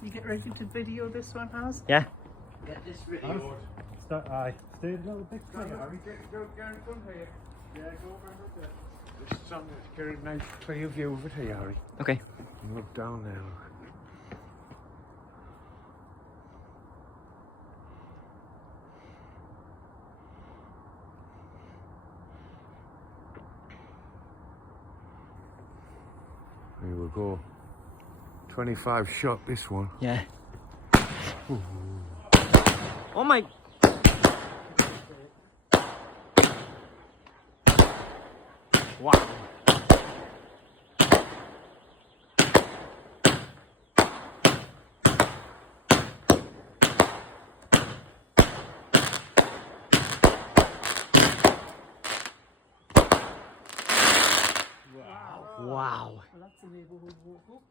You get ready to video this one, Haz? Yeah. Get this video. Aye. Stay a little bit clear. Harry, go down from here. Yeah, go over there. This is something that's got a nice clear view of it here, Harry. Okay. And look down there. Here we go. 25 shot this one. Yeah. Oh my. Wow. Wow. Well, that's the neighbourhood walk up.